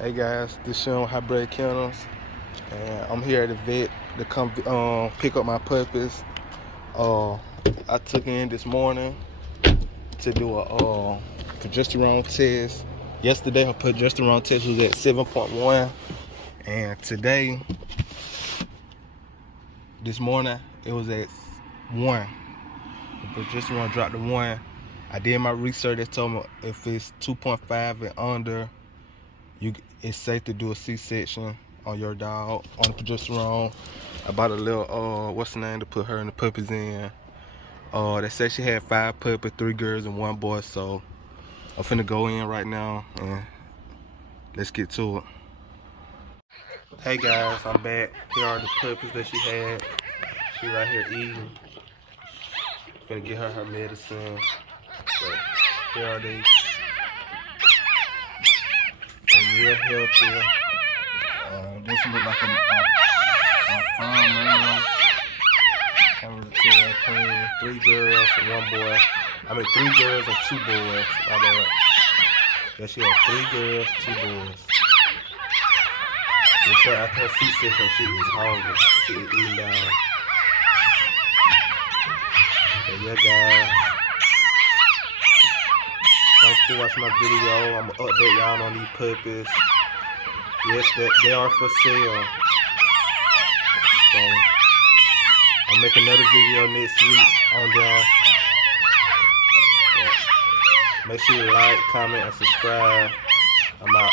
Hey guys, this Sean Hybrid Kennels, and I'm here at the vet to come pick up my puppies. I took in this morning to do a progesterone test. Yesterday her progesterone test was at 7.1, and today, this morning, it was at 1. The progesterone dropped to 1. I did my research that told me if it's 2.5 and under, it's safe to do a C-section on your dog on the progesterone. I bought a little what's the name to put her and the puppies in. They said she had 5 puppies, 3 girls and 1 boy, so I'm finna go in right now and let's get to it. Hey guys, I'm back. Here are the puppies that she had. She right here eating. Finna get her medicine. So here are these. They're real healthy. This look like a farm animal. Can't really tell clean. 3 girls and 1 boy. I mean 3 girls and 2 boys. My bad. Yeah, she had 3 girls, 2 boys. And so after her C-section, she was hungry. She was eating down. So yeah, guys. Thanks for watching my video. I'm gonna update y'all on these puppies. Yes, they are for sale. So I'll make another video next week on them. Make sure you like, comment, and subscribe. I'm out.